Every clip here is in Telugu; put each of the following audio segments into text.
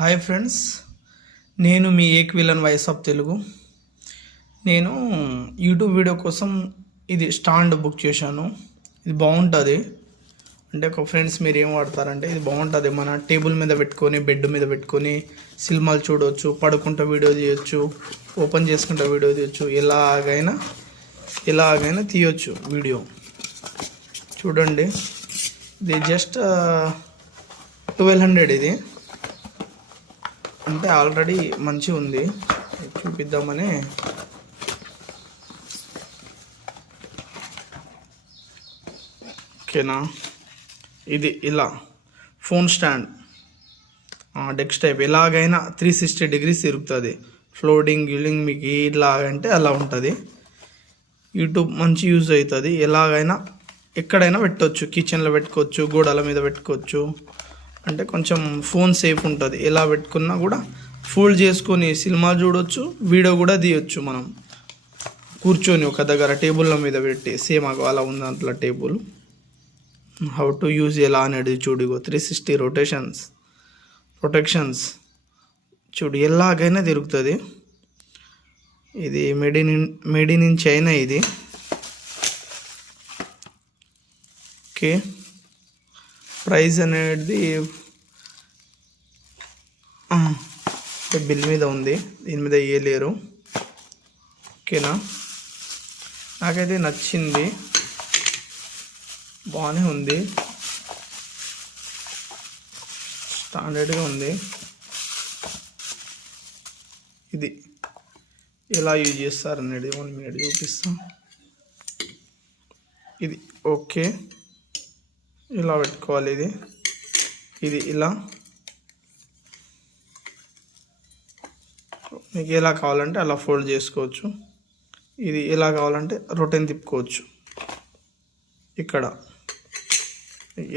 హాయ్ ఫ్రెండ్స్, నేను మీ ఏక్ విలన్ వాయిస్ ఆఫ్ తెలుగు. నేను యూట్యూబ్ వీడియో కోసం ఇది స్టాండ్ బుక్ చేశాను. ఇది బాగుంటుంది. అంటే ఒక ఫ్రెండ్స్ మీరు ఏం వాడతారంటే ఇది బాగుంటుంది. మన టేబుల్ మీద పెట్టుకొని బెడ్ మీద పెట్టుకొని సినిమాలు చూడవచ్చు, పడుకుంటూ వీడియో తీయొచ్చు, ఓపెన్ చేసుకుంటూ వీడియో తీయొచ్చు, ఎలాగైనా తీయొచ్చు వీడియో. చూడండి, ఇది జస్ట్ 1200. ఇది అంటే ఆల్రెడీ మంచి ఉంది, చూపిద్దామని. ఓకేనా, ఇది ఇలా ఫోన్ స్టాండ్, డెస్క్ టైప్. ఎలాగైనా 360 degrees తిరుగుతుంది. ఫ్లోటింగ్ గిల్లింగ్ మీకు ఎలాగంటే అలా ఉంటుంది. యూట్యూబ్ మంచి యూజ్ అవుతుంది. ఎలాగైనా ఎక్కడైనా పెట్టవచ్చు, కిచెన్లో పెట్టుకోవచ్చు, గోడల మీద పెట్టుకోవచ్చు. అంటే కొంచెం ఫోన్ సేఫ్ ఉంటుంది. ఎలా పెట్టుకున్నా కూడా ఫోల్డ్ చేసుకొని సినిమా చూడవచ్చు, వీడియో కూడా తీయొచ్చు. మనం కూర్చొని ఒక దగ్గర టేబుల్ల మీద పెట్టి సేమ్ అలా ఉంది దాంట్లో టేబుల్. హౌ టు యూజ్ ఎలా అనేది చూడు. 360 రొటేషన్స్ చూడు, ఎలాగైనా తిరుగుతుంది. ఇది మేడ్ ఇన్ చైనా. ఇది ఓకే. ప్రైస్ అనేది బిల్ మీద ఉంది, దీని మీద ఇయ్యలేరు. ఓకేనా, నాకైతే నచ్చింది, బాగానే ఉంది, స్టాండర్డ్గా ఉంది. ఇది ఎలా యూజ్ చేస్తారు అనేది 1 minute చూపిస్తాం. ఇది ఓకే, ఇలా పెట్టుకోవాలి. ఇది ఇలా మీకు ఎలా కావాలంటే అలా ఫోల్డ్ చేసుకోవచ్చు. ఇది ఎలా కావాలంటే రొటేన్ తిప్పుకోవచ్చు. ఇక్కడ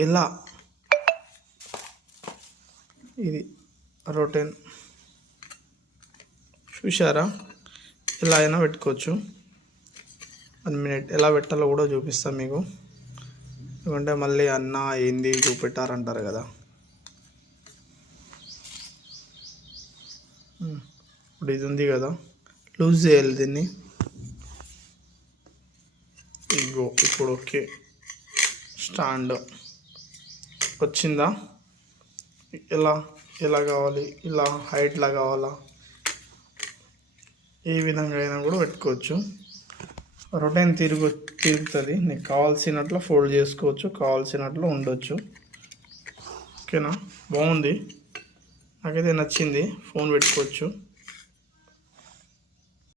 ఎలా ఇది రొటేన్ చూసారా, ఎలా అయినా పెట్టుకోవచ్చు. 1 minute ఎలా పెట్టాలో కూడా చూపిస్తాను మీకు. ఎందుకంటే మళ్ళీ అన్న ఏంది చూపెట్టారంటారు కదా. ఇప్పుడు ఇది ఉంది కదా, లూజ్ చేయాలి దీన్ని. ఇగో ఇప్పుడు ఓకే, స్టాండ్ వచ్చిందా. ఎలా కావాలి, ఇలా హైట్లా కావాలా, ఏ విధంగా అయినా కూడా పెట్టుకోవచ్చు. రొటైన్ తిరుగుతుంది. నీకు కావాల్సినట్లు ఫోల్డ్ చేసుకోవచ్చు, కావాల్సినట్లు ఉండొచ్చు. ఓకేనా, బాగుంది, నాకైతే నచ్చింది. ఫోన్ పెట్టుకోవచ్చు.